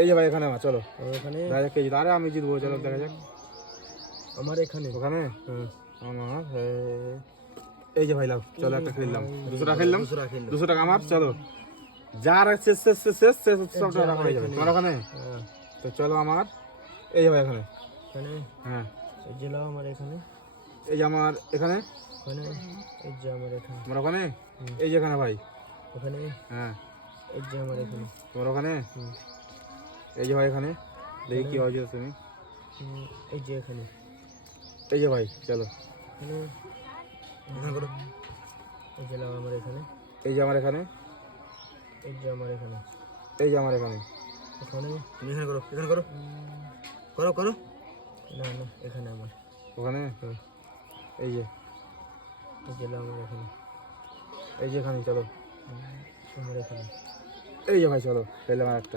এই যে ভাই এখানে আমার, চলো এখানে দেখা যাক কে জিতে। আরে আমি জিতবো, চলো দেখা যাক। আমার এখানে ওখানে হ্যাঁ আমার এই যে ভাই লাভ, চলো একটা খেললাম, 200 টাকা খেললাম, 200 টাকা আমার। চলো যার শেষ শেষ শেষ শেষ শেষ সব টাকা হয়ে যাবে তোমার ওখানে। হ্যাঁ তো চলো আমার এই যে ভাই এখানে, এখানে হ্যাঁ এই যে লাও আমার এখানে এই যে আমার এখানে, ওখানে এই যে আমার এখানে তোমার ওখানে, এই যে এখানে ভাই, ওখানে হ্যাঁ এই যে আমার এখানে তোমার ওখানে, হুম, এই যে ভাই এখানে, দেখি কি হয় তুমি, এই যে এখানে এই যে ভাই চলো এখানে এখানে করো, এই যে লাও আমার এখানে এই যে আমার এখানে, এই যে আমার এখানে এই যে আমার এখানে, ওখানে তুমি এখানে করো, এখানে করো, করো করো, না না এখানে আমার ওখানে, এই যে লাও আমার এখানে এই যে এখানে, চলো আমার এখানে এই যে ভাই চলো খেললাম একটা।